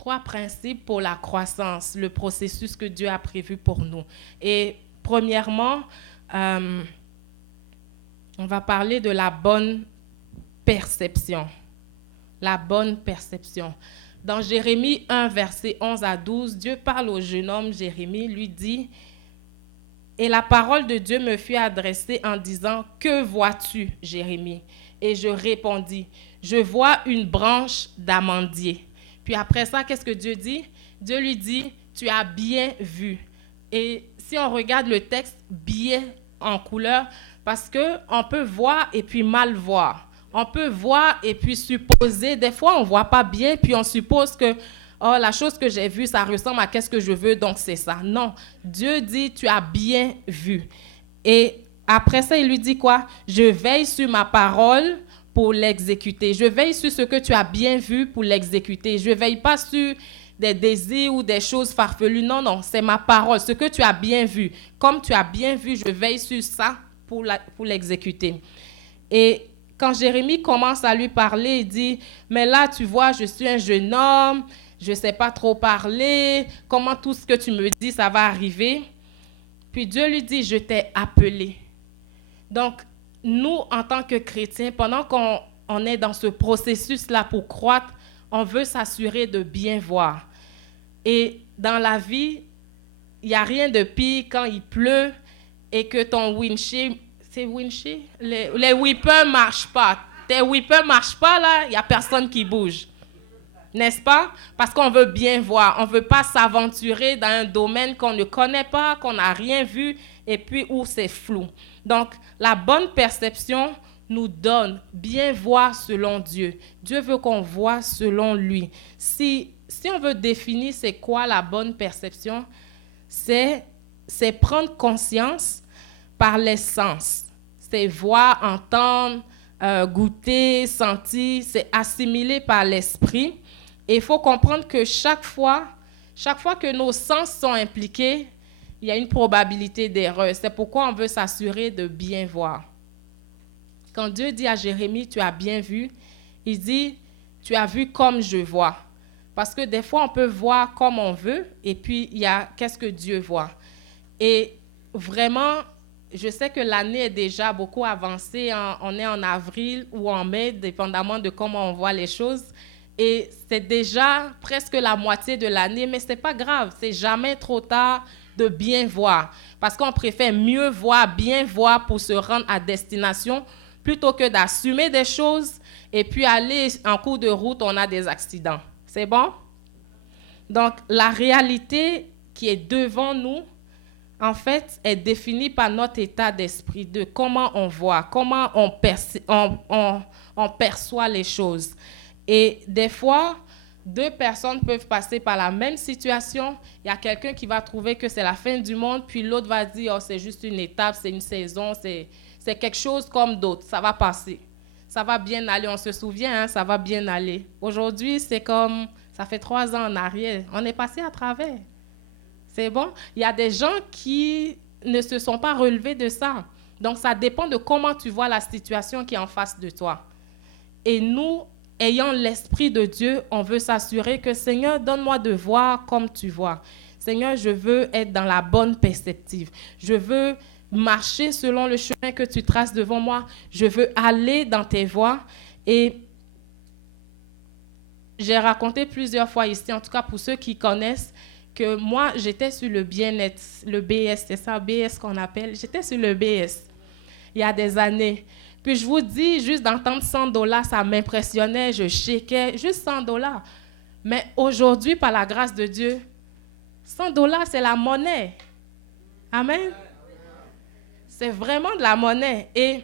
trois principes pour la croissance, le processus que Dieu a prévu pour nous. Et premièrement, on va parler de la bonne perception. La bonne perception. Dans Jérémie 1, versets 11 à 12, Dieu parle au jeune homme Jérémie, lui dit « Et la parole de Dieu me fut adressée en disant « Que vois-tu, Jérémie ?» Et je répondis « Je vois une branche d'amandier. » Puis après ça, qu'est-ce que Dieu dit? Dieu lui dit « Tu as bien vu. » Et si on regarde le texte bien en couleur, parce qu'on peut voir et puis mal voir. On peut voir et puis supposer. Des fois, on ne voit pas bien, puis on suppose que oh, la chose que j'ai vue, ça ressemble à qu'est-ce que je veux, donc c'est ça. Non, Dieu dit, tu as bien vu. Et après ça, il lui dit quoi? Je veille sur ma parole pour l'exécuter. Je veille sur ce que tu as bien vu pour l'exécuter. Je ne veille pas sur des désirs ou des choses farfelues. Non, non, c'est ma parole, ce que tu as bien vu. Comme tu as bien vu, je veille sur ça pour l'exécuter. Et quand Jérémie commence à lui parler, il dit, mais là, tu vois, je suis un jeune homme, je ne sais pas trop parler, comment tout ce que tu me dis, ça va arriver? Puis Dieu lui dit, je t'ai appelé. Donc, nous, en tant que chrétiens, pendant qu'on est dans ce processus-là pour croître, on veut s'assurer de bien voir. Et dans la vie, il n'y a rien de pire quand il pleut et que ton windshield, c'est windshield? Les wipers ne marchent pas. Tes wipers ne marchent pas, là, il n'y a personne qui bouge. N'est-ce pas? Parce qu'on veut bien voir. On ne veut pas s'aventurer dans un domaine qu'on ne connaît pas, qu'on n'a rien vu, et puis où c'est flou. Donc, la bonne perception nous donne bien voir selon Dieu. Dieu veut qu'on voit selon lui. Si on veut définir c'est quoi la bonne perception, c'est prendre conscience par les sens. C'est voir, entendre, goûter, sentir, c'est assimilé par l'esprit. Et il faut comprendre que chaque fois que nos sens sont impliqués, il y a une probabilité d'erreur. C'est pourquoi on veut s'assurer de bien voir. Quand Dieu dit à Jérémie, tu as bien vu, il dit, tu as vu comme je vois. Parce que des fois, on peut voir comme on veut, et puis il y a qu'est-ce que Dieu voit. Et vraiment, je sais que l'année est déjà beaucoup avancée. On est en avril ou en mai, dépendamment de comment on voit les choses. Et c'est déjà presque la moitié de l'année, mais ce n'est pas grave. C'est jamais trop tard de bien voir. Parce qu'on préfère mieux voir, bien voir pour se rendre à destination, plutôt que d'assumer des choses et puis aller en cours de route, on a des accidents. C'est bon? Donc, la réalité qui est devant nous, en fait, est définie par notre état d'esprit, de comment on voit, comment on perçoit les choses. Et des fois, deux personnes peuvent passer par la même situation. Il y a quelqu'un qui va trouver que c'est la fin du monde, puis l'autre va dire, oh, c'est juste une étape, c'est une saison, c'est quelque chose comme d'autres. Ça va passer. Ça va bien aller. On se souvient, hein, ça va bien aller. Aujourd'hui, c'est comme, ça fait 3 ans en arrière. On est passé à travers. C'est bon? Il y a des gens qui ne se sont pas relevés de ça. Donc, ça dépend de comment tu vois la situation qui est en face de toi. Et nous, ayant l'Esprit de Dieu, on veut s'assurer que, Seigneur, donne-moi de voir comme tu vois. Seigneur, je veux être dans la bonne perspective. Je veux marcher selon le chemin que tu traces devant moi. Je veux aller dans tes voies. Et j'ai raconté plusieurs fois ici, en tout cas pour ceux qui connaissent, que moi, j'étais sur le bien-être, le BS, c'est ça, BS qu'on appelle. J'étais sur le BS il y a des années. Puis je vous dis, juste d'entendre $100, ça m'impressionnait, je shakeais, juste $100. Mais aujourd'hui, par la grâce de Dieu, $100, c'est la monnaie. Amen. C'est vraiment de la monnaie. Et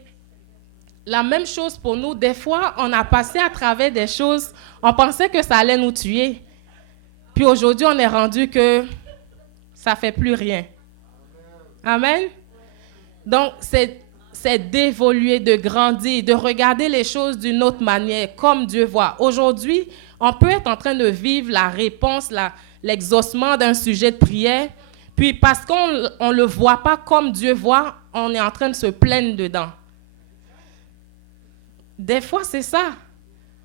la même chose pour nous. Des fois, on a passé à travers des choses, on pensait que ça allait nous tuer. Puis aujourd'hui, on est rendu que ça ne fait plus rien. Amen. Donc, c'est d'évoluer, de grandir, de regarder les choses d'une autre manière, comme Dieu voit. Aujourd'hui, on peut être en train de vivre la réponse, l'exaucement d'un sujet de prière, puis parce qu'on ne le voit pas comme Dieu voit, on est en train de se plaindre dedans. Des fois, c'est ça.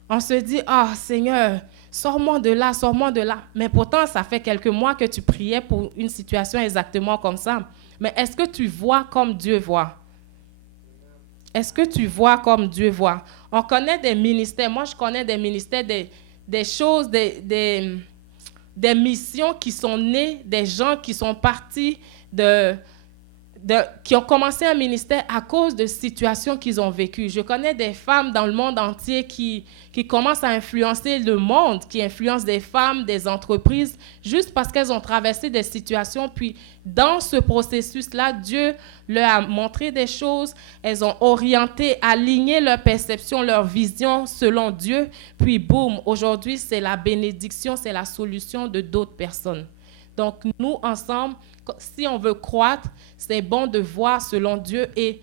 On se dit, « Ah, Seigneur, Sors-moi de là, sors-moi de là. Mais pourtant, ça fait quelques mois que tu priais pour une situation exactement comme ça. Mais est-ce que tu vois comme Dieu voit? Est-ce que tu vois comme Dieu voit? On connaît des ministères. Moi, je connais des ministères, des choses, des missions qui sont nées, des gens qui sont partis qui ont commencé un ministère à cause de situations qu'ils ont vécues. Je connais des femmes dans le monde entier qui commencent à influencer le monde, qui influencent des femmes, des entreprises, juste parce qu'elles ont traversé des situations. Puis, dans ce processus-là, Dieu leur a montré des choses. Elles ont orienté, aligné leur perception, leur vision selon Dieu. Puis, boum, aujourd'hui, c'est la bénédiction, c'est la solution de d'autres personnes. Donc, nous, ensemble, si on veut croître, c'est bon de voir selon Dieu. Et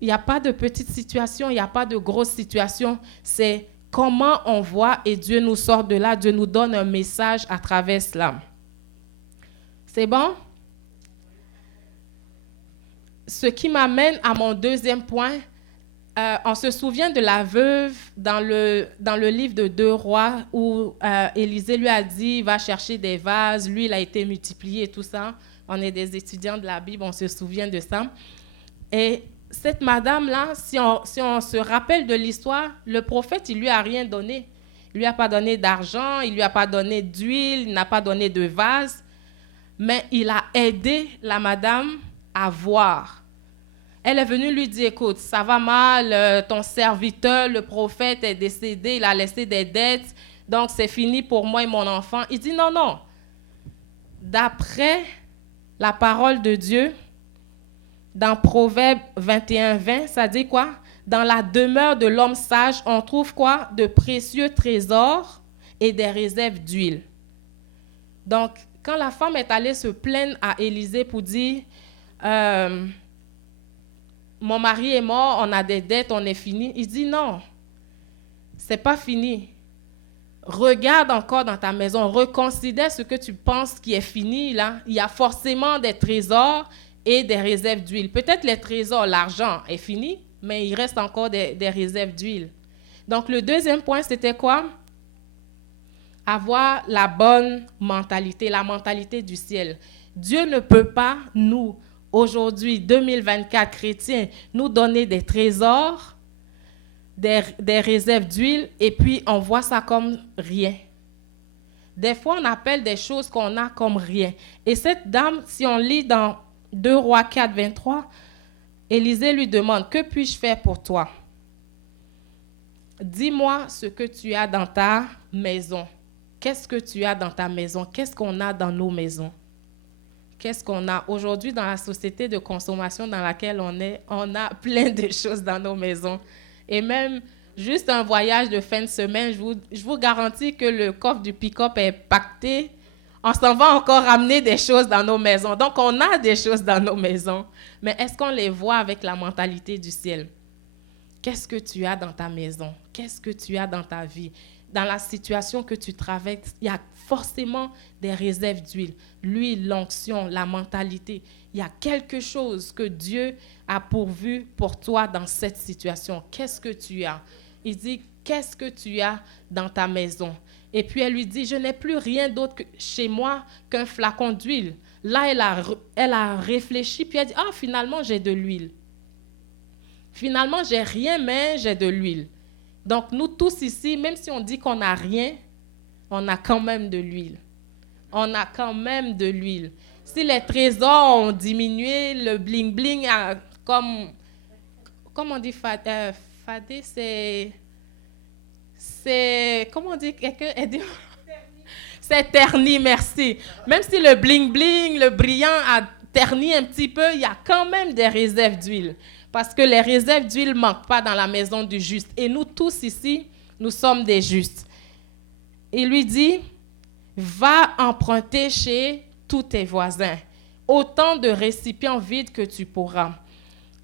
il n'y a pas de petite situation, il n'y a pas de grosse situation. C'est comment on voit et Dieu nous sort de là. Dieu nous donne un message à travers cela. C'est bon? Ce qui m'amène à mon deuxième point. On se souvient de la veuve dans le livre de 2 Rois où Élisée lui a dit va chercher des vases, l'huile a été multipliée et tout ça. On est des étudiants de la Bible, on se souvient de ça. Et cette madame-là, si on se rappelle de l'histoire, le prophète, il lui a rien donné. Il lui a pas donné d'argent, il lui a pas donné d'huile, il n'a pas donné de vase, mais il a aidé la madame à voir. Elle est venue lui dire, écoute, ça va mal, ton serviteur, le prophète est décédé, il a laissé des dettes, donc c'est fini pour moi et mon enfant. Il dit, non, non. D'après la parole de Dieu, dans Proverbe 21:20, ça dit quoi? Dans la demeure de l'homme sage, on trouve quoi? De précieux trésors et des réserves d'huile. Donc, quand la femme est allée se plaindre à Élisée pour dire... mon mari est mort, on a des dettes, on est fini. Il dit non, c'est pas fini. Regarde encore dans ta maison, reconsidère ce que tu penses qui est fini là. Il y a forcément des trésors et des réserves d'huile. Peut-être les trésors, l'argent est fini, mais il reste encore des réserves d'huile. Donc le deuxième point, c'était quoi? Avoir la bonne mentalité, la mentalité du ciel. Dieu ne peut pas nous aujourd'hui, 2024, chrétiens, nous donner des trésors, des réserves d'huile, et puis on voit ça comme rien. Des fois, on appelle des choses qu'on a comme rien. Et cette dame, si on lit dans 2 Rois 4, 23, Élisée lui demande, « Que puis-je faire pour toi? Dis-moi ce que tu as dans ta maison. » Qu'est-ce que tu as dans ta maison? Qu'est-ce qu'on a dans nos maisons? Qu'est-ce qu'on a aujourd'hui dans la société de consommation dans laquelle on est? On a plein de choses dans nos maisons. Et même juste un voyage de fin de semaine, je vous garantis que le coffre du pick-up est pacté. On s'en va encore ramener des choses dans nos maisons. Donc, on a des choses dans nos maisons. Mais est-ce qu'on les voit avec la mentalité du ciel? Qu'est-ce que tu as dans ta maison? Qu'est-ce que tu as dans ta vie? Dans la situation que tu traverses, il y a forcément des réserves d'huile. L'huile, l'onction, la mentalité. Il y a quelque chose que Dieu a pourvu pour toi dans cette situation. Qu'est-ce que tu as? Il dit, qu'est-ce que tu as dans ta maison? Et puis elle lui dit, je n'ai plus rien d'autre chez moi qu'un flacon d'huile. Là, elle a réfléchi, puis elle dit, finalement, j'ai de l'huile. Finalement, j'ai rien, mais j'ai de l'huile. Donc, nous tous ici, même si on dit qu'on n'a rien, on a quand même de l'huile. On a quand même de l'huile. Si les trésors ont diminué, le bling-bling a comme on dit fadé, c'est comment on dit, quelqu'un dit c'est terni, merci. Même si le bling-bling, le brillant a terni un petit peu, il y a quand même des réserves d'huile. Parce que les réserves d'huile ne manquent pas dans la maison du juste. Et nous tous ici, nous sommes des justes. Il lui dit, va emprunter chez tous tes voisins autant de récipients vides que tu pourras.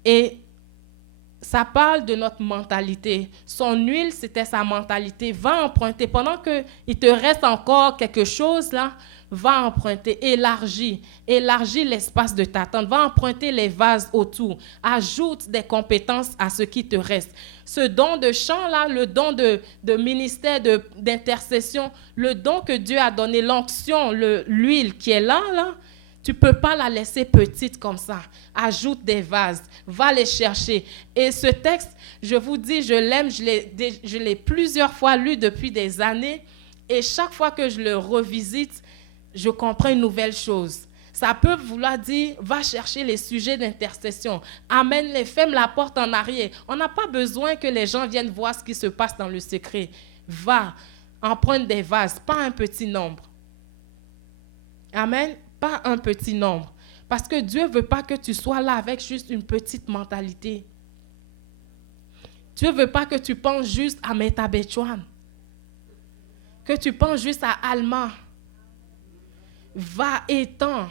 Et ça parle de notre mentalité. Son huile, c'était sa mentalité. Va emprunter. Pendant qu'il te reste encore quelque chose là, va emprunter. Élargis l'espace de ta tente. Va emprunter les vases autour. Ajoute des compétences à ce qui te reste. Ce don de chant là, le don de ministère, d'intercession, le don que Dieu a donné, l'onction, l'huile qui est là, tu ne peux pas la laisser petite comme ça. Ajoute des vases. Va les chercher. Et ce texte, je vous dis, je l'aime. Je l'ai plusieurs fois lu depuis des années. Et chaque fois que je le revisite, je comprends une nouvelle chose. Ça peut vouloir dire, va chercher les sujets d'intercession. Amène-les, ferme la porte en arrière. On n'a pas besoin que les gens viennent voir ce qui se passe dans le secret. Va, emprunte des vases, pas un petit nombre. Amen. Pas un petit nombre. Parce que Dieu ne veut pas que tu sois là avec juste une petite mentalité. Dieu ne veut pas que tu penses juste à Metabetchouan. Que tu penses juste à Alma. Va étends.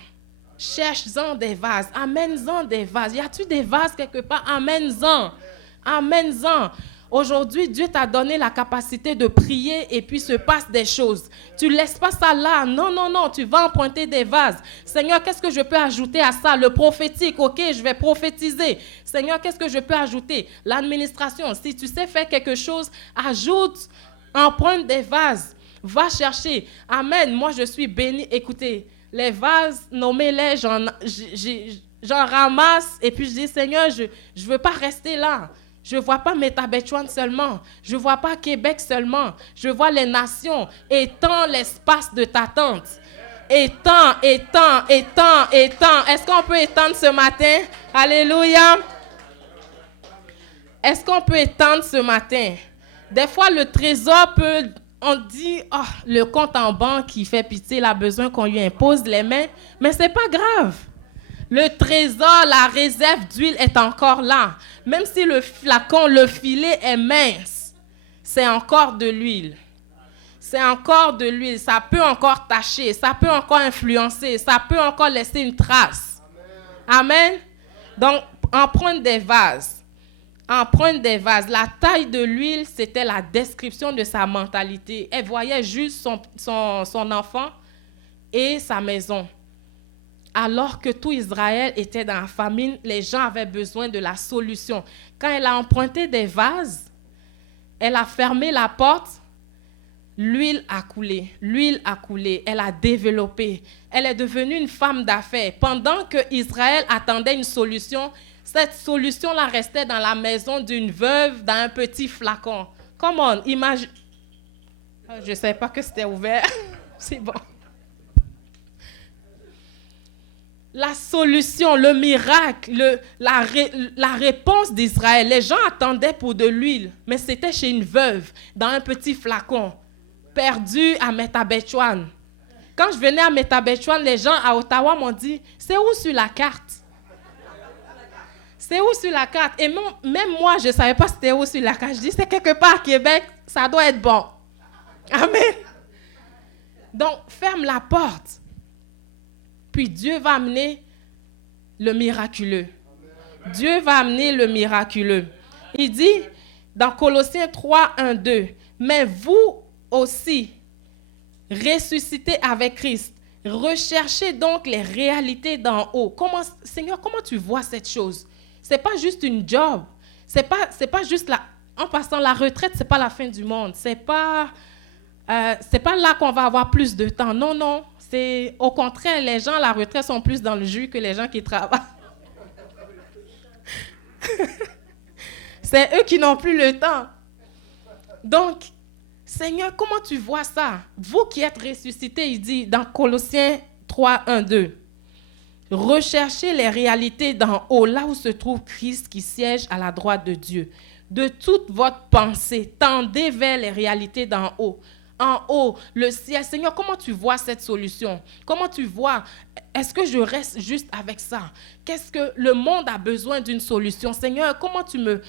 Cherche-en des vases. Amène-en des vases. Y a-t-il des vases quelque part? Amène-en. Amène-en. Aujourd'hui, Dieu t'a donné la capacité de prier et puis se passe des choses. Tu ne laisses pas ça là. Non, non, non. Tu vas emprunter des vases. Seigneur, qu'est-ce que je peux ajouter à ça? Le prophétique, ok, je vais prophétiser. Seigneur, qu'est-ce que je peux ajouter? L'administration. Si tu sais faire quelque chose, ajoute, emprunte des vases. Va chercher. Amen. Moi, je suis bénie. Écoutez, les vases, nommez-les, j'en ramasse et puis je dis, Seigneur, je ne veux pas rester là. Je ne vois pas Metabetchouan seulement. Je ne vois pas Québec seulement. Je vois les nations. Étends l'espace de ta tente. Étends. Est-ce qu'on peut étendre ce matin? Alléluia. Est-ce qu'on peut étendre ce matin? Des fois, le trésor peut... On dit, oh, le compte en banque qui fait pitié, il a besoin qu'on lui impose les mains. Mais ce n'est pas grave. Le trésor, la réserve d'huile est encore là. Même si le flacon, le filet est mince, c'est encore de l'huile. C'est encore de l'huile. Ça peut encore tacher, ça peut encore influencer, ça peut encore laisser une trace. Amen. Donc, emprunte des vases. Emprunte des vases. La taille de l'huile, c'était la description de sa mentalité. Elle voyait juste son enfant et sa maison. Alors que tout Israël était dans la famine, les gens avaient besoin de la solution. Quand elle a emprunté des vases, elle a fermé la porte, l'huile a coulé. L'huile a coulé. Elle a développé. Elle est devenue une femme d'affaires. Pendant que Israël attendait une solution, cette solution-là restait dans la maison d'une veuve, dans un petit flacon. Come on, imagine. Je ne savais pas que c'était ouvert. C'est bon. La solution, le miracle, la réponse d'Israël. Les gens attendaient pour de l'huile, mais c'était chez une veuve, dans un petit flacon, perdu à Metabetchouan. Quand je venais à Metabetchouan, les gens à Ottawa m'ont dit, c'est où sur la carte? C'est où sur la carte? Et même moi, je ne savais pas c'était où sur la carte. Je dis, c'est quelque part à Québec, ça doit être bon. Amen. Donc, ferme la porte. Puis Dieu va amener le miraculeux. Dieu va amener le miraculeux. Il dit dans Colossiens 3, 1, 2, mais vous aussi, ressuscité avec Christ, recherchez donc les réalités d'en haut. Seigneur, comment tu vois cette chose? Ce n'est pas juste une job. C'est pas juste en passant la retraite, ce n'est pas la fin du monde. Ce n'est pas là qu'on va avoir plus de temps. Non, non. C'est au contraire, les gens à la retraite sont plus dans le jus que les gens qui travaillent. C'est eux qui n'ont plus le temps. Donc, Seigneur, comment tu vois ça? Vous qui êtes ressuscités, il dit dans Colossiens 3, 1, 2. Recherchez les réalités d'en haut, là où se trouve Christ qui siège à la droite de Dieu. De toute votre pensée, tendez vers les réalités d'en haut. En haut, le ciel. Seigneur, comment tu vois cette solution? Comment tu vois? Est-ce que je reste juste avec ça? Qu'est-ce que le monde a besoin d'une solution? Seigneur, comment tu me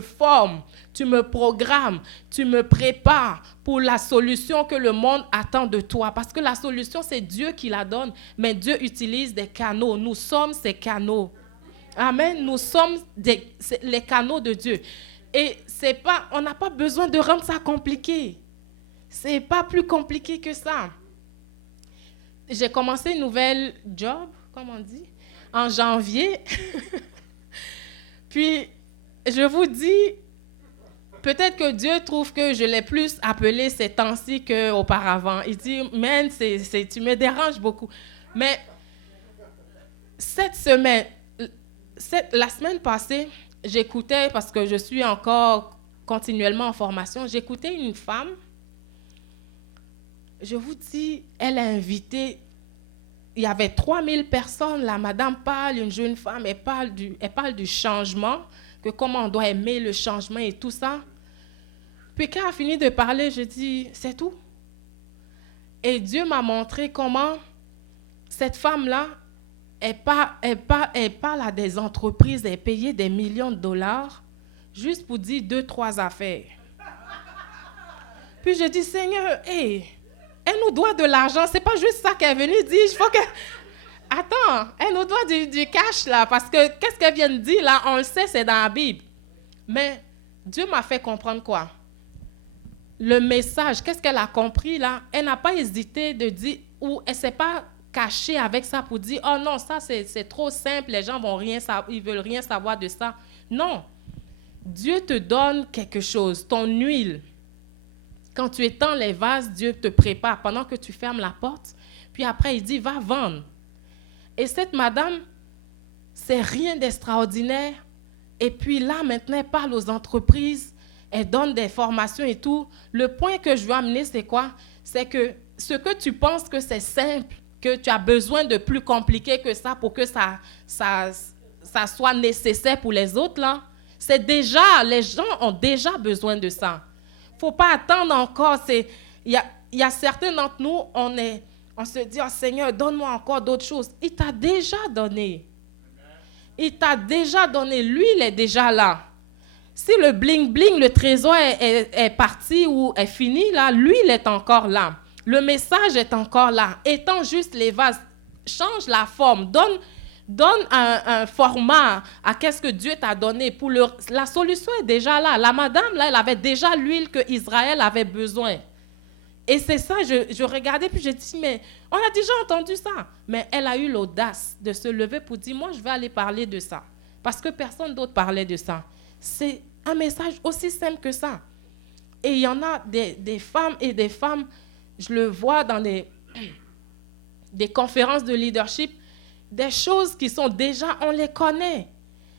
formes, tu me programmes, tu me prépares pour la solution que le monde attend de toi. Parce que la solution, c'est Dieu qui la donne, mais Dieu utilise des canaux. Nous sommes ces canaux. Amen. Nous sommes les canaux de Dieu. Et on n'a pas besoin de rendre ça compliqué. C'est pas plus compliqué que ça. J'ai commencé une nouvelle job, comme on dit, en janvier. Puis, je vous dis, peut-être que Dieu trouve que je l'ai plus appelé ces temps-ci qu'auparavant. Il dit, man, tu me déranges beaucoup. Mais la semaine passée, j'écoutais, parce que je suis encore continuellement en formation, j'écoutais une femme. Je vous dis, elle a invité, il y avait 3000 personnes, la madame parle, une jeune femme, elle parle du changement, que comment on doit aimer le changement et tout ça. Puis quand elle a fini de parler, je dis, c'est tout. Et Dieu m'a montré comment cette femme-là, elle parle à des entreprises, elle payait des millions de dollars juste pour dire 2-3 affaires. Puis je dis, Seigneur, elle nous doit de l'argent, c'est pas juste ça qu'elle est venue dire, il faut que... Attends, elle nous doit du cash là, parce que qu'est-ce qu'elle vient de dire là, on le sait, c'est dans la Bible. Mais Dieu m'a fait comprendre quoi? Le message, qu'est-ce qu'elle a compris là? Elle n'a pas hésité de dire, ou elle ne s'est pas cachée avec ça pour dire, oh non, ça c'est trop simple, les gens ils veulent rien savoir de ça. Non, Dieu te donne quelque chose, ton huile. Quand tu étends les vases, Dieu te prépare pendant que tu fermes la porte. Puis après, il dit, va vendre. Et cette madame, c'est rien d'extraordinaire. Et puis là, maintenant, elle parle aux entreprises, elle donne des formations et tout. Le point que je veux amener, c'est quoi? C'est que ce que tu penses que c'est simple, que tu as besoin de plus compliqué que ça pour que ça soit nécessaire pour les autres, là, les gens ont déjà besoin de ça. Il ne faut pas attendre encore. Il y a certains d'entre nous, on se dit, oh Seigneur, donne-moi encore d'autres choses. Il t'a déjà donné. Il t'a déjà donné. L'huile est déjà là. Si le bling-bling, le trésor est parti ou est fini, là, l'huile est encore là. Le message est encore là. Étends juste les vases. Change la forme. Donne un format à qu'est-ce que Dieu t'a donné. La solution est déjà là. La madame, là, elle avait déjà l'huile que Israël avait besoin. Et c'est ça, je regardais, puis je dis, mais on a déjà entendu ça. Mais elle a eu l'audace de se lever pour dire, moi, je vais aller parler de ça. Parce que personne d'autre parlait de ça. C'est un message aussi simple que ça. Et il y en a des femmes et des femmes, je le vois dans des conférences de leadership, des choses qui sont déjà, on les connaît.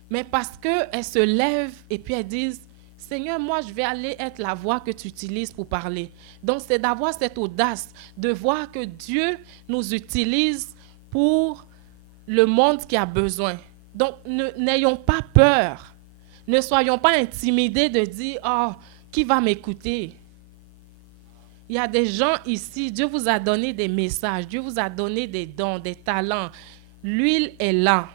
Mais parce qu'elles se lèvent et puis elles disent, Seigneur, moi, je vais aller être la voix que tu utilises pour parler. Donc, c'est d'avoir cette audace, de voir que Dieu nous utilise pour le monde qui a besoin. Donc, n'ayons pas peur. Ne soyons pas intimidés de dire, oh, qui va m'écouter? Il y a des gens ici, Dieu vous a donné des messages, Dieu vous a donné des dons, des talents. L'huile est là.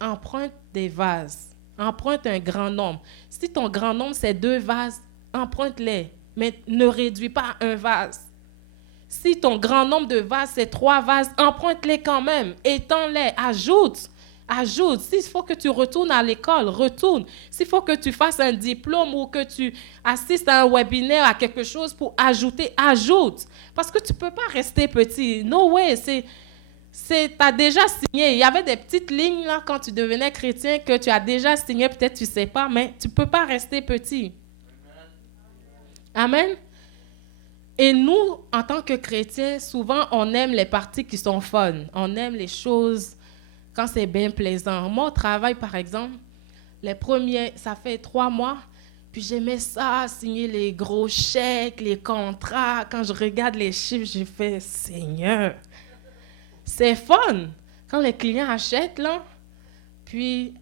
Emprunte des vases. Emprunte un grand nombre. Si ton grand nombre, c'est 2 vases, emprunte-les, mais ne réduis pas à un vase. Si ton grand nombre de vases, c'est 3 vases, emprunte-les quand même. Étends-les, ajoute. S'il faut que tu retournes à l'école, retourne. S'il faut que tu fasses un diplôme ou que tu assistes à un webinaire, à quelque chose pour ajouter, ajoute. Parce que tu ne peux pas rester petit. No way, tu as déjà signé. Il y avait des petites lignes là, quand tu devenais chrétien que tu as déjà signé, peut-être tu ne sais pas, mais tu ne peux pas rester petit. Amen. Et nous, en tant que chrétiens, souvent, on aime les parties qui sont fun. On aime les choses quand c'est bien plaisant. Moi, au travail, par exemple, les premiers, ça fait 3 mois, puis j'aimais ça, signer les gros chèques, les contrats. Quand je regarde les chiffres, je fais « Seigneur ». C'est fun quand les clients achètent, là. Puis,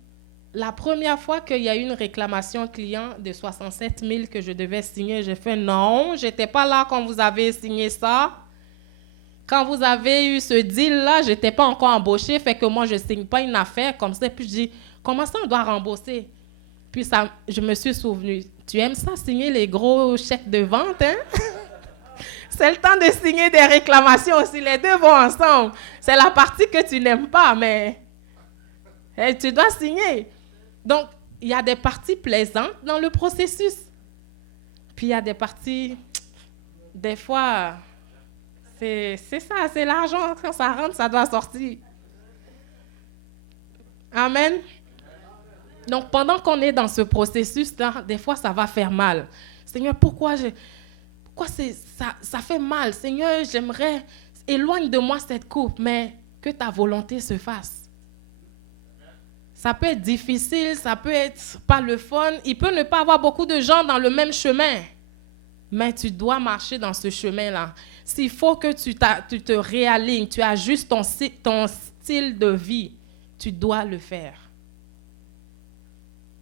la première fois qu'il y a eu une réclamation client de 67 000 que je devais signer, j'ai fait « Non, je n'étais pas là quand vous avez signé ça. Quand vous avez eu ce deal-là, je n'étais pas encore embauché, fait que moi, je ne signe pas une affaire comme ça. » Puis je dis « Comment ça, on doit rembourser? » Puis ça, je me suis souvenue. « Tu aimes ça, signer les gros chèques de vente, hein? » C'est le temps de signer des réclamations aussi. Les deux vont ensemble. C'est la partie que tu n'aimes pas, mais Et tu dois signer. Donc, il y a des parties plaisantes dans le processus. Puis, il y a des parties, des fois, c'est ça, c'est l'argent. Quand ça rentre, ça doit sortir. Amen. Donc, pendant qu'on est dans ce processus-là, des fois, ça va faire mal. Seigneur, pourquoi ça fait mal? Seigneur, j'aimerais, éloigne de moi cette coupe, mais que ta volonté se fasse. Ça peut être difficile, ça peut être pas le fun. Il peut ne pas avoir beaucoup de gens dans le même chemin. Mais tu dois marcher dans ce chemin-là. S'il faut que tu te réalignes, tu ajustes ton style de vie, tu dois le faire.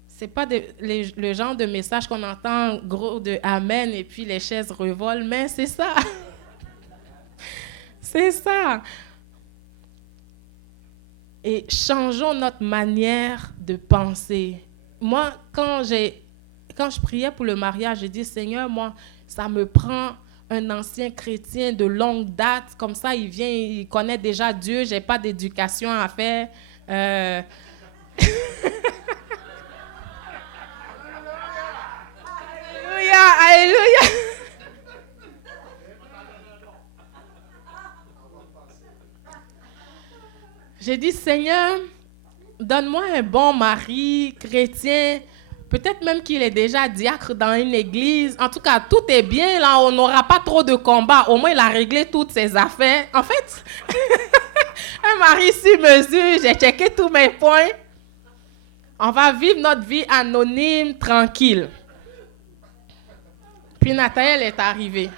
Ce n'est pas le genre de message qu'on entend gros de Amen et puis les chaises revolent, mais c'est ça. C'est ça. Et changeons notre manière de penser. Moi, quand je priais pour le mariage, j'ai dit, Seigneur, moi, ça me prend un ancien chrétien de longue date. Comme ça, il vient, il connaît déjà Dieu. Je n'ai pas d'éducation à faire. Alléluia, alléluia. J'ai dit, Seigneur, donne-moi un bon mari chrétien, peut-être même qu'il est déjà diacre dans une église. En tout cas, tout est bien, là, on n'aura pas trop de combats. Au moins, il a réglé toutes ses affaires. En fait, un mari sur mesure, j'ai checké tous mes points. On va vivre notre vie anonyme, tranquille. Puis Nathanaël est arrivé.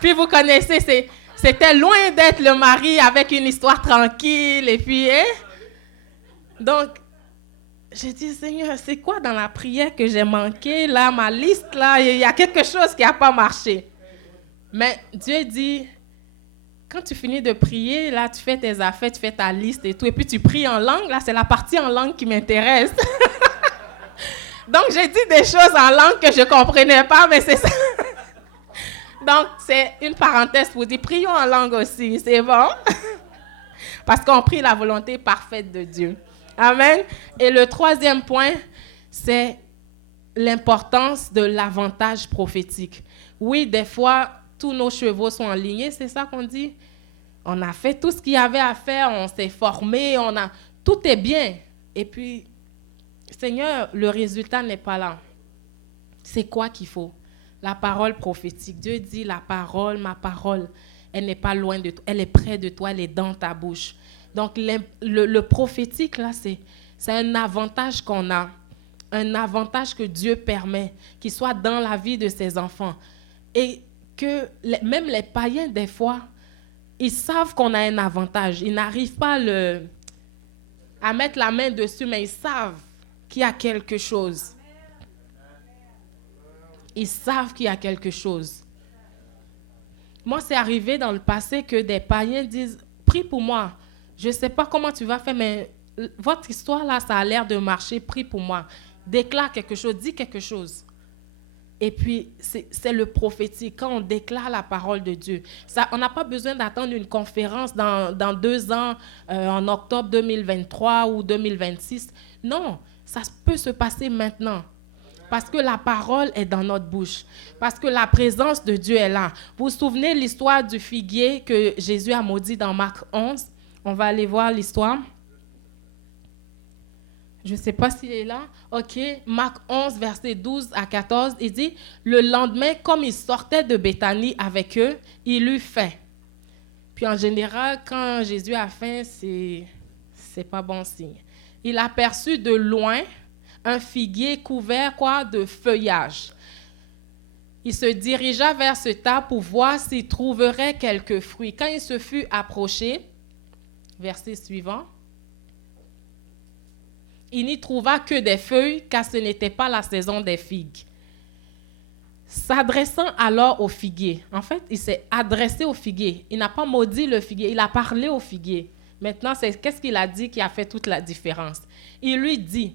Puis vous connaissez, c'était loin d'être le mari avec une histoire tranquille. Et puis, donc, j'ai dit, Seigneur, c'est quoi dans la prière que j'ai manqué, là, ma liste, là, il y a quelque chose qui n'a pas marché. Mais Dieu dit, quand tu finis de prier, là, tu fais tes affaires, tu fais ta liste et tout, et puis tu pries en langue, là, c'est la partie en langue qui m'intéresse. Donc, j'ai dit des choses en langue que je ne comprenais pas, mais c'est ça. Donc, c'est une parenthèse pour dire, prions en langue aussi, c'est bon? Parce qu'on prie la volonté parfaite de Dieu. Amen. Et le troisième point, c'est l'importance de l'avantage prophétique. Oui, des fois, tous nos chevaux sont alignés, c'est ça qu'on dit? On a fait tout ce qu'il y avait à faire, on s'est formé, tout est bien. Et puis, Seigneur, le résultat n'est pas là. C'est quoi qu'il faut? La parole prophétique. Dieu dit, la parole, ma parole, elle n'est pas loin de toi, elle est près de toi, elle est dans ta bouche. Donc, le prophétique, là, c'est un avantage qu'on a, un avantage que Dieu permet, qu'il soit dans la vie de ses enfants. Et que même les païens, des fois, ils savent qu'on a un avantage. Ils n'arrivent pas à mettre la main dessus, mais ils savent qu'il y a quelque chose. Ils savent qu'il y a quelque chose. Moi, c'est arrivé dans le passé que des païens disent, prie pour moi. Je ne sais pas comment tu vas faire, mais votre histoire là, ça a l'air de marcher. Prie pour moi. Déclare quelque chose, dis quelque chose. Et puis, c'est le prophétique. Quand on déclare la parole de Dieu, ça, on n'a pas besoin d'attendre une conférence dans 2 ans, en octobre 2023 ou 2026. Non, ça peut se passer maintenant. Parce que la parole est dans notre bouche. Parce que la présence de Dieu est là. Vous vous souvenez l'histoire du figuier que Jésus a maudit dans Marc 11? On va aller voir l'histoire. Je ne sais pas s'il est là. OK. Marc 11, versets 12 à 14. Il dit, le lendemain, comme il sortait de Béthanie avec eux, il eut faim. Puis en général, quand Jésus a faim, c'est pas bon signe. Il aperçut de loin un figuier couvert de feuillage. Il se dirigea vers ce tas pour voir s'il trouverait quelques fruits. Quand il se fut approché, verset suivant, il n'y trouva que des feuilles, car ce n'était pas la saison des figues. S'adressant alors au figuier, en fait, il s'est adressé au figuier. Il n'a pas maudit le figuier, il a parlé au figuier. Maintenant, qu'est-ce qu'il a dit qui a fait toute la différence? Il lui dit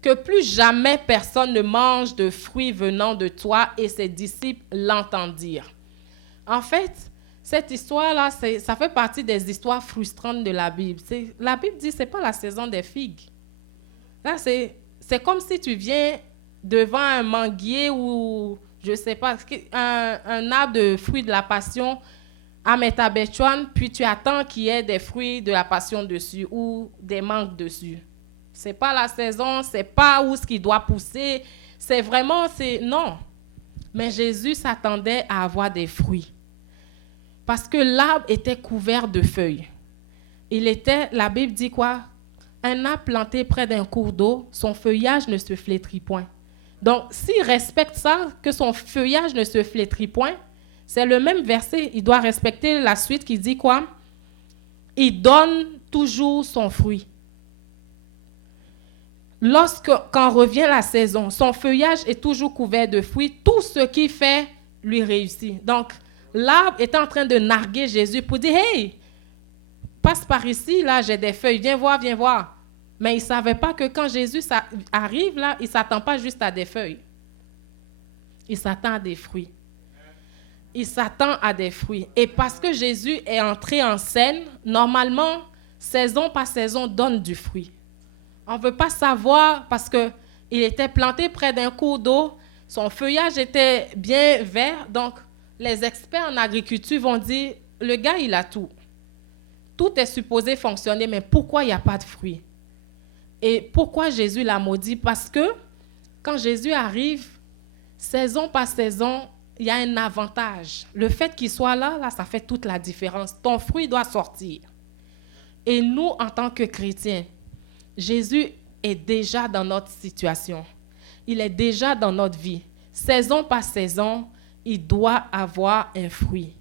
que plus jamais personne ne mange de fruits venant de toi, et ses disciples l'entendirent. En fait, Cette histoire-là, ça fait partie des histoires frustrantes de la Bible. La Bible dit que ce n'est pas la saison des figues. Là, c'est comme si tu viens devant un manguier ou, je ne sais pas, un arbre de fruits de la passion à Metabetchouan, puis tu attends qu'il y ait des fruits de la passion dessus ou des mangues dessus. Ce n'est pas la saison, ce n'est pas où ce qui doit pousser. C'est vraiment, non. Mais Jésus s'attendait à avoir des fruits. Parce que l'arbre était couvert de feuilles. La Bible dit quoi? Un arbre planté près d'un cours d'eau, son feuillage ne se flétrit point. Donc, s'il respecte ça, que son feuillage ne se flétrit point, c'est le même verset. Il doit respecter la suite qui dit quoi? Il donne toujours son fruit. Quand revient la saison, son feuillage est toujours couvert de fruits. Tout ce qu'il fait lui réussit. Donc, l'arbre est en train de narguer Jésus pour dire, « Hey, passe par ici, là, j'ai des feuilles, viens voir, viens voir. » Mais il ne savait pas que quand Jésus arrive, là, il ne s'attend pas juste à des feuilles. Il s'attend à des fruits. Il s'attend à des fruits. Et parce que Jésus est entré en scène, normalement, saison par saison, donne du fruit. On ne veut pas savoir parce qu'il était planté près d'un cours d'eau, son feuillage était bien vert, donc les experts en agriculture vont dire, le gars, il a tout. Tout est supposé fonctionner, mais pourquoi il n'y a pas de fruits? Et pourquoi Jésus l'a maudit? Parce que quand Jésus arrive, saison par saison, il y a un avantage. Le fait qu'il soit là, ça fait toute la différence. Ton fruit doit sortir. Et nous, en tant que chrétiens, Jésus est déjà dans notre situation. Il est déjà dans notre vie. Saison par saison, il doit avoir un fruit.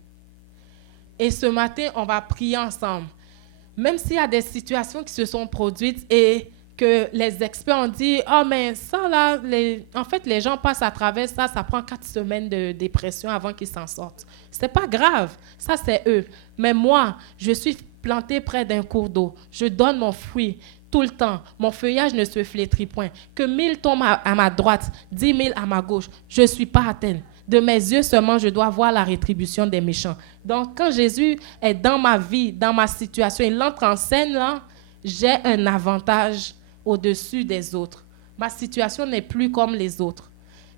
Et ce matin, on va prier ensemble. Même s'il y a des situations qui se sont produites et que les experts ont dit, « Ah, mais ça, là, en fait, les gens passent à travers ça, ça prend 4 semaines de dépression avant qu'ils s'en sortent. » C'est pas grave, ça, c'est eux. Mais moi, je suis planté près d'un cours d'eau. Je donne mon fruit tout le temps. Mon feuillage ne se flétrit point. Que 1000 tombent à ma droite, 10 000 à ma gauche, je ne suis pas atteint. De mes yeux seulement, je dois voir la rétribution des méchants. Donc, quand Jésus est dans ma vie, dans ma situation, il entre en scène, là, j'ai un avantage au-dessus des autres. Ma situation n'est plus comme les autres.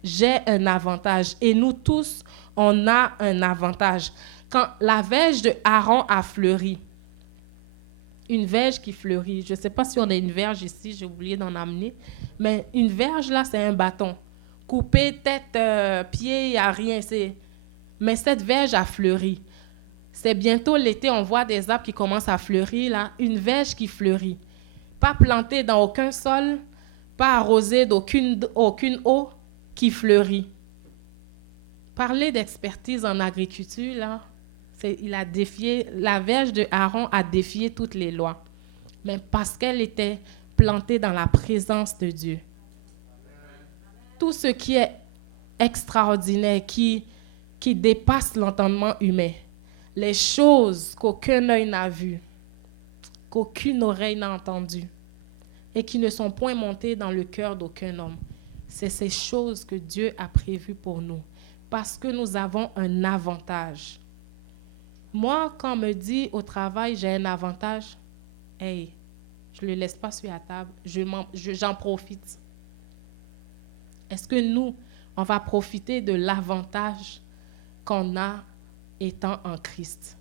J'ai un avantage. Et nous tous, on a un avantage. Quand la verge de Aaron a fleuri, une verge qui fleurit, je ne sais pas si on a une verge ici, j'ai oublié d'en amener, mais une verge, là, c'est un bâton. Coupé, tête, pied, il n'y a rien. Mais cette verge a fleuri. C'est bientôt l'été, on voit des arbres qui commencent à fleurir, là. Une verge qui fleurit. Pas plantée dans aucun sol, pas arrosée d'aucune eau, qui fleurit. Parler d'expertise en agriculture, là, la verge de Aaron a défié toutes les lois. Mais parce qu'elle était plantée dans la présence de Dieu. Tout ce qui est extraordinaire, qui dépasse l'entendement humain, les choses qu'aucun œil n'a vues, qu'aucune oreille n'a entendues, et qui ne sont point montées dans le cœur d'aucun homme. C'est ces choses que Dieu a prévues pour nous, parce que nous avons un avantage. Moi, quand on me dit au travail, j'ai un avantage, hey, je ne le laisse pas sur la table, j'en profite. Est-ce que nous, on va profiter de l'avantage qu'on a étant en Christ?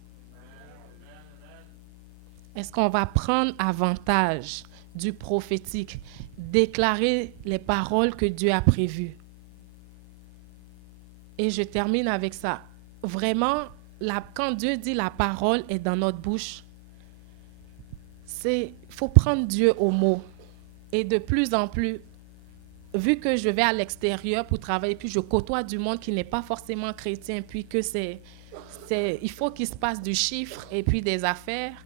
Est-ce qu'on va prendre avantage du prophétique, déclarer les paroles que Dieu a prévues? Et je termine avec ça. Vraiment, quand Dieu dit la parole est dans notre bouche, il faut prendre Dieu au mot. Et de plus en plus, vu que je vais à l'extérieur pour travailler, puis je côtoie du monde qui n'est pas forcément chrétien, puis que il faut qu'il se passe du chiffre et puis des affaires,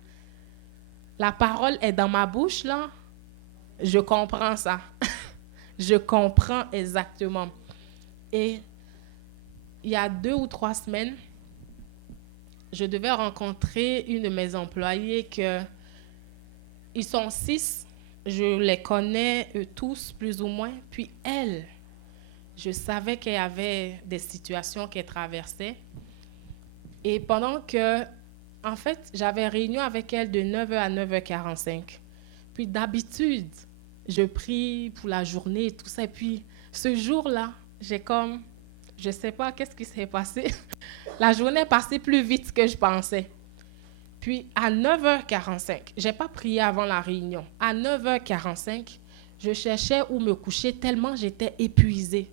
la parole est dans ma bouche, là, je comprends ça. Je comprends exactement. Et il y a 2 ou 3 semaines, je devais rencontrer une de mes employées ils sont 6. Je les connais tous, plus ou moins. Puis elle, je savais qu'elle avait des situations qu'elle traversait. Et pendant que, en fait, j'avais réunion avec elle de 9h à 9h45. Puis d'habitude, je prie pour la journée et tout ça. Et puis ce jour-là, je ne sais pas qu'est-ce qui s'est passé. La journée est passée plus vite que je pensais. Puis à 9h45, je n'ai pas prié avant la réunion. À 9h45, je cherchais où me coucher tellement j'étais épuisée.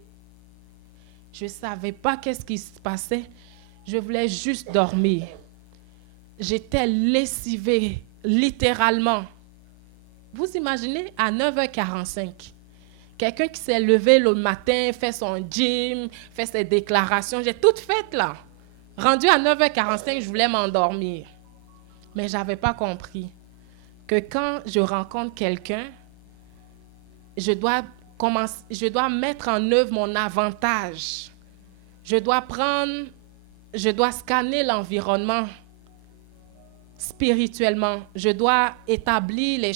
Je ne savais pas qu'est-ce qui se passait. Je voulais juste dormir. J'étais lessivée, littéralement. Vous imaginez, à 9h45, quelqu'un qui s'est levé le matin, fait son gym, fait ses déclarations, j'ai tout fait là. Rendu à 9h45, je voulais m'endormir. Mais je n'avais pas compris que quand je rencontre quelqu'un, je dois mettre en œuvre mon avantage. Je dois scanner l'environnement spirituellement. Je dois établir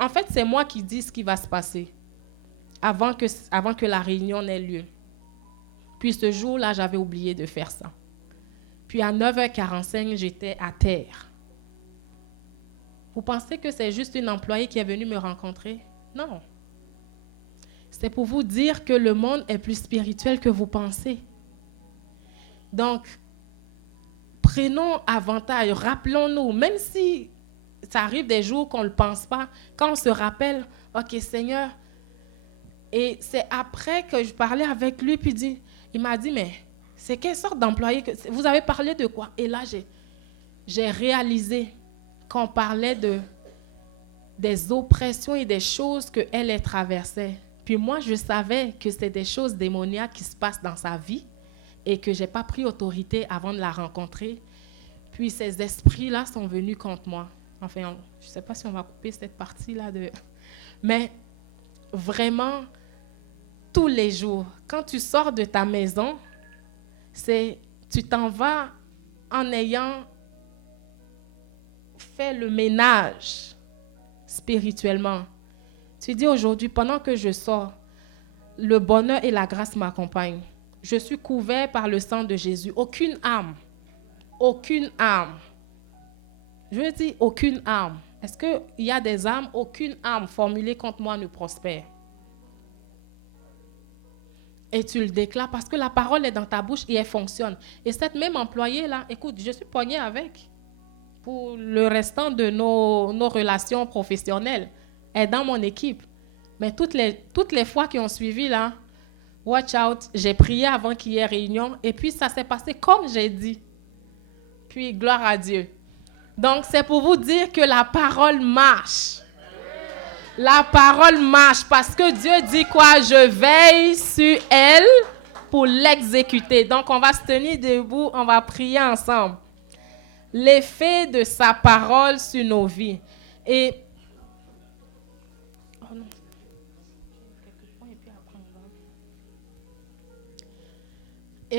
en fait, c'est moi qui dis ce qui va se passer avant que la réunion n'ait lieu. Puis ce jour-là, j'avais oublié de faire ça. Puis à 9h45, j'étais à terre. Vous pensez que c'est juste une employée qui est venue me rencontrer? Non. C'est pour vous dire que le monde est plus spirituel que vous pensez. Donc, prenons avantage, rappelons-nous, même si ça arrive des jours qu'on ne le pense pas, quand on se rappelle, OK, Seigneur, et c'est après que je parlais avec lui, puis il m'a dit, mais c'est quelle sorte d'employé que vous avez parlé de quoi? Et là, j'ai réalisé qu'on parlait des oppressions et des choses qu'elle traversait. Puis moi, je savais que c'était des choses démoniaques qui se passent dans sa vie et que je n'ai pas pris autorité avant de la rencontrer. Puis ces esprits-là sont venus contre moi. Enfin, je ne sais pas si on va couper cette partie-là. Mais vraiment, tous les jours, quand tu sors de ta maison, tu t'en vas en ayant fait le ménage spirituellement. Tu dis aujourd'hui, pendant que je sors, le bonheur et la grâce m'accompagnent. Je suis couvert par le sang de Jésus. Aucune âme, je dis aucune âme. Est-ce qu'il y a des âmes? Aucune âme formulée contre moi ne prospère. Et tu le déclares parce que la parole est dans ta bouche et elle fonctionne. Et cette même employée-là, écoute, je suis poignée avec pour le restant de nos relations professionnelles. Elle est dans mon équipe. Mais toutes les fois qui ont suivi, là, watch out, j'ai prié avant qu'il y ait réunion et puis ça s'est passé comme j'ai dit. Puis gloire à Dieu. Donc c'est pour vous dire que la parole marche. La parole marche parce que Dieu dit quoi? Je veille sur elle pour l'exécuter. Donc on va se tenir debout, on va prier ensemble. L'effet de sa parole sur nos vies. Et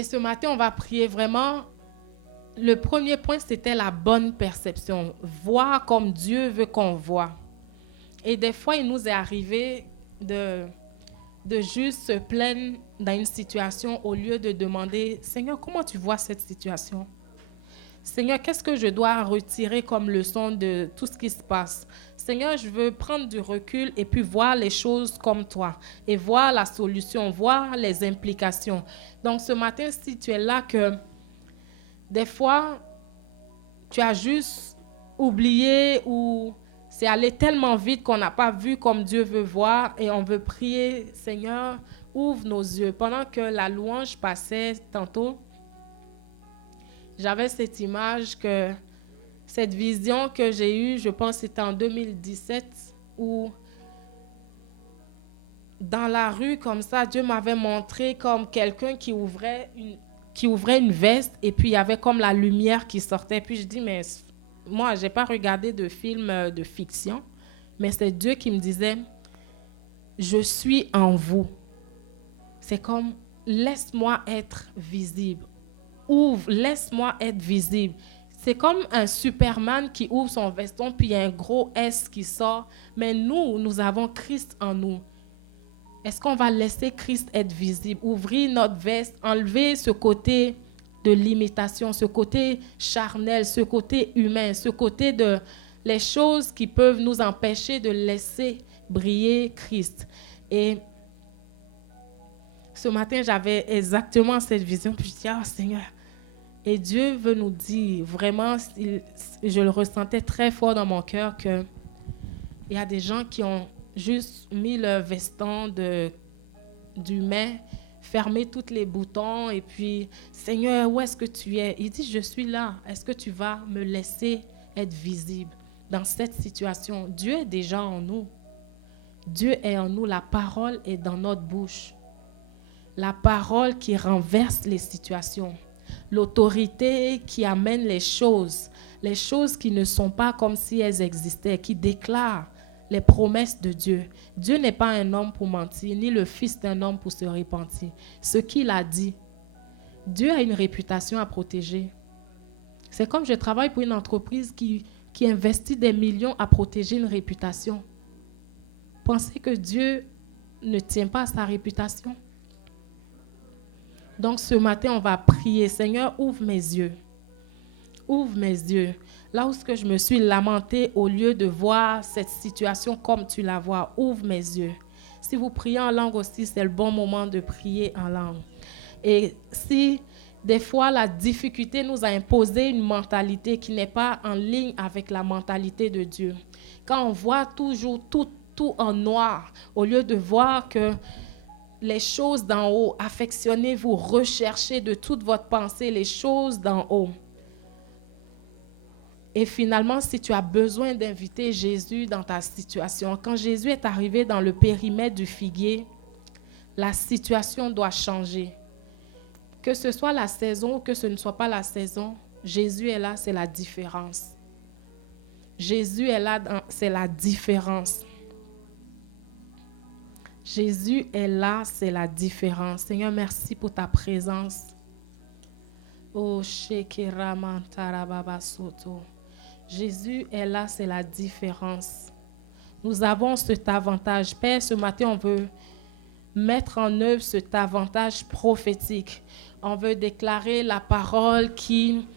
ce matin, on va prier vraiment. Le premier point, c'était la bonne perception. Voir comme Dieu veut qu'on voit. Et des fois, il nous est arrivé de juste se plaindre dans une situation au lieu de demander, Seigneur, comment tu vois cette situation? Seigneur, qu'est-ce que je dois retirer comme leçon de tout ce qui se passe? Seigneur, je veux prendre du recul et puis voir les choses comme toi et voir la solution, voir les implications. Donc, ce matin, si tu es là, que des fois, tu as juste oublié ou c'est allé tellement vite qu'on n'a pas vu comme Dieu veut voir et on veut prier, Seigneur, ouvre nos yeux. Pendant que la louange passait tantôt, j'avais cette image, cette vision que j'ai eue, je pense que c'était en 2017, où dans la rue, comme ça, Dieu m'avait montré comme quelqu'un qui ouvrait une veste et puis il y avait comme la lumière qui sortait. Puis je dis, mais moi, je n'ai pas regardé de film de fiction, mais c'est Dieu qui me disait, je suis en vous. C'est comme, laisse-moi être visible. Ouvre, laisse-moi être visible. C'est comme un Superman qui ouvre son veston, puis il y a un gros S qui sort. Mais nous avons Christ en nous. Est-ce qu'on va laisser Christ être visible? Ouvrir notre veste, enlever ce côté de limitation, ce côté charnel, ce côté humain, ce côté de les choses qui peuvent nous empêcher de laisser briller Christ. Et ce matin, j'avais exactement cette vision. Puis je dis, ah Seigneur. Et Dieu veut nous dire, vraiment, je le ressentais très fort dans mon cœur, qu'il y a des gens qui ont juste mis leur veston d'humain, fermé tous les boutons, et puis, Seigneur, où est-ce que tu es? Il dit, je suis là. Est-ce que tu vas me laisser être visible dans cette situation? Dieu est déjà en nous. Dieu est en nous. La parole est dans notre bouche. La parole qui renverse les situations. L'autorité qui amène les choses qui ne sont pas comme si elles existaient, qui déclarent les promesses de Dieu. Dieu n'est pas un homme pour mentir, ni le fils d'un homme pour se repentir. Ce qu'il a dit, Dieu a une réputation à protéger. C'est comme je travaille pour une entreprise qui investit des millions à protéger une réputation. Pensez que Dieu ne tient pas à sa réputation? Donc ce matin, on va prier. Seigneur, ouvre mes yeux. Ouvre mes yeux. Là où je me suis lamentée, au lieu de voir cette situation comme tu la vois, ouvre mes yeux. Si vous priez en langue aussi, c'est le bon moment de prier en langue. Et si des fois la difficulté nous a imposé une mentalité qui n'est pas en ligne avec la mentalité de Dieu, quand on voit toujours tout en noir, au lieu de voir que les choses d'en haut, affectionnez-vous, recherchez de toute votre pensée les choses d'en haut. Et finalement, si tu as besoin d'inviter Jésus dans ta situation, quand Jésus est arrivé dans le périmètre du figuier, la situation doit changer. Que ce soit la saison ou que ce ne soit pas la saison, Jésus est là, c'est la différence. Jésus est là, c'est la différence. Jésus est là, c'est la différence. Seigneur, merci pour ta présence. Oh, Shekeramantarababa-soto. Jésus est là, c'est la différence. Nous avons cet avantage. Père, ce matin, on veut mettre en œuvre cet avantage prophétique. On veut déclarer la parole qui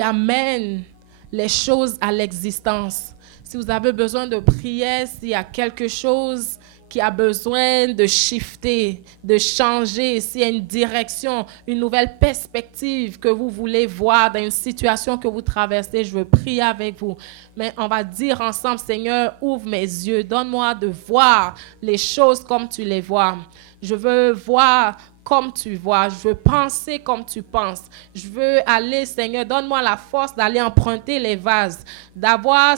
amène les choses à l'existence. Si vous avez besoin de prière, s'il y a quelque chose qui a besoin de shifter, de changer, s'il y a une direction, une nouvelle perspective que vous voulez voir dans une situation que vous traversez, je veux prier avec vous. Mais on va dire ensemble, Seigneur, ouvre mes yeux, donne-moi de voir les choses comme tu les vois. Je veux voir comme tu vois, je veux penser comme tu penses. Je veux aller, Seigneur, donne-moi la force d'aller emprunter les vases, d'avoir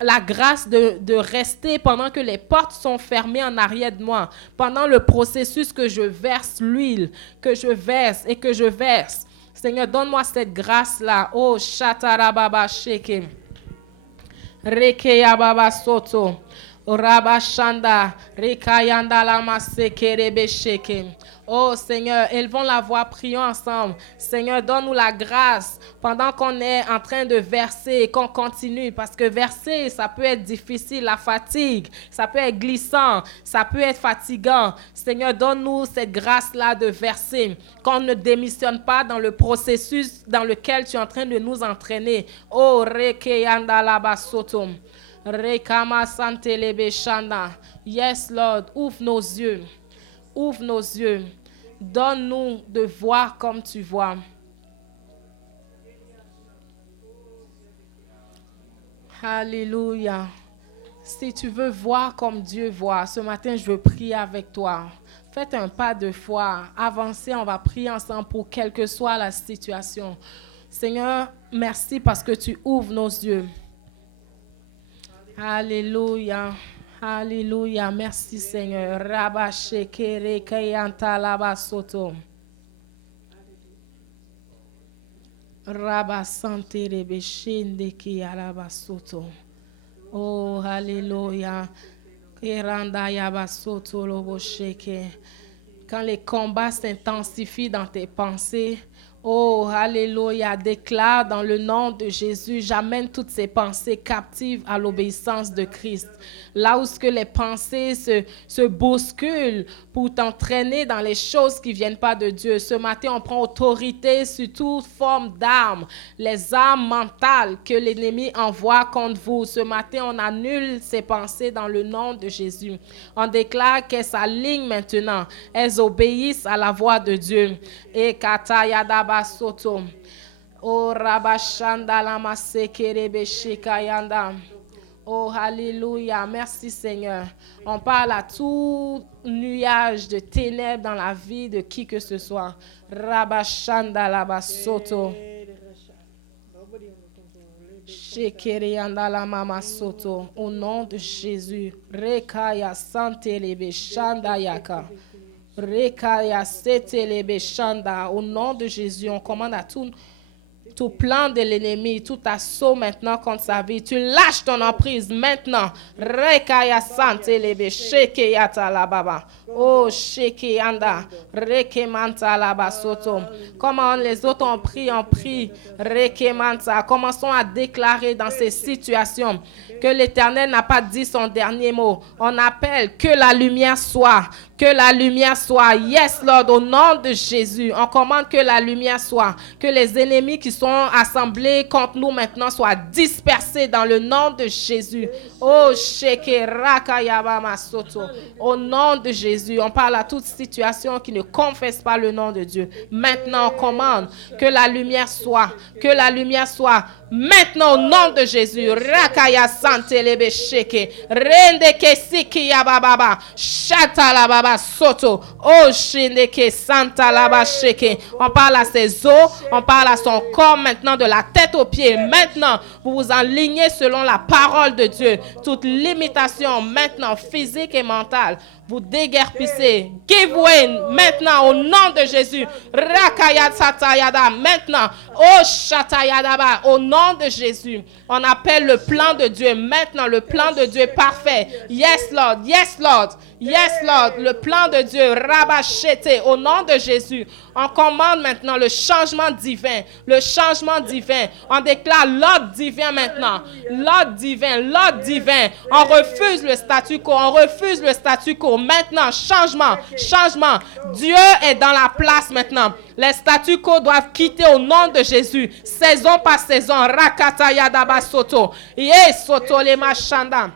la grâce de rester pendant que les portes sont fermées en arrière de moi, pendant le processus que je verse l'huile, que je verse et que je verse. Seigneur, donne-moi cette grâce-là. Oh, Shatarababa Sheke, Rekeyababa Soto. Rabashanda, Rekayanda Lama Sekerebe Sheke. Oh Seigneur, élevons la voix, prions ensemble. Seigneur, donne-nous la grâce pendant qu'on est en train de verser et qu'on continue. Parce que verser, ça peut être difficile, la fatigue, ça peut être glissant, ça peut être fatigant. Seigneur, donne-nous cette grâce-là de verser, qu'on ne démissionne pas dans le processus dans lequel tu es en train de nous entraîner. Oh Rekayanda Laba Soto. Yes, Lord, ouvre nos yeux. Ouvre nos yeux. Donne-nous de voir comme tu vois. Alléluia. Si tu veux voir comme Dieu voit, ce matin, je veux prier avec toi. Faites un pas de foi. Avancez, on va prier ensemble pour quelle que soit la situation. Seigneur, merci parce que tu ouvres nos yeux. Alléluia. Alléluia. Merci Seigneur. Rabba shekere kayanta laba soto. Rabba sante rebe shende ki alaba soto. Oh, alléluia. Keranda yaba soto lobo sheke. Quand les combats s'intensifient dans tes pensées, Oh, alléluia, déclare dans le nom de Jésus, j'amène toutes ces pensées captives à l'obéissance de Christ. Là où ce que les pensées se bousculent pour t'entraîner dans les choses qui ne viennent pas de Dieu. Ce matin, on prend autorité sur toute forme d'armes, les armes mentales que l'ennemi envoie contre vous. Ce matin, on annule ces pensées dans le nom de Jésus. On déclare qu'elles s'alignent maintenant. Elles obéissent à la voix de Dieu. Et katayadaba soto. Oh rabashanda lama sekerebe shikayanda. Oh, alléluia. Merci Seigneur. On parle à tout nuage de ténèbres dans la vie de qui que ce soit. Rabashanda laba soto. Shekerianda la mama soto. Au nom de Jésus. Rekaya santelebe shanda yaka. Rekaya setelebe shanda. Au nom de Jésus, on commande à tout plan de l'ennemi, tout assaut maintenant contre sa vie. Tu lâches ton emprise maintenant. Rekaya santelebe shekeyata la baba. Oh, shekeyanda. Rekemanta la basoto. Comment les autres ont pris. Rekemanta. Commençons à déclarer dans ces situations que l'Éternel n'a pas dit son dernier mot. On appelle que la lumière soit. Que la lumière soit. Yes, Lord, au nom de Jésus. On commande que la lumière soit. Que les ennemis qui sont assemblés contre nous maintenant soient dispersés dans le nom de Jésus. Oh, Sheke Rakayaba Masoto. Au nom de Jésus, on parle à toute situation qui ne confesse pas le nom de Dieu. Maintenant, on commande que la lumière soit. Que la lumière soit. Maintenant, au nom de Jésus. Rakaya Santelebe Sheke. Rende Kesiki Yababa. Shata la baba soto. Oh, Shineke Santa la Sheke. On parle à ses os. On parle à son corps maintenant de la tête aux pieds. Maintenant, vous vous enlignez selon la parole de Dieu. Toute limitation maintenant physique et mentale, vous déguerpissez. Give way maintenant au nom de Jésus. Rakayat Satayada maintenant. Oh Shatayadaba au nom de Jésus. On appelle le plan de Dieu maintenant, le plan de Dieu parfait. Yes Lord, yes Lord, yes Lord. Le plan de Dieu rabachete au nom de Jésus. On commande maintenant le changement divin, le changement divin. On déclare l'ordre divin maintenant. L'ordre divin, l'ordre divin. On refuse le statu quo, on refuse le statu quo. Maintenant, changement, changement. Dieu est dans la place maintenant. Les statu quo doivent quitter au nom de Jésus. Saison par saison. Rakata yadaba soto. Ye soto le machanda.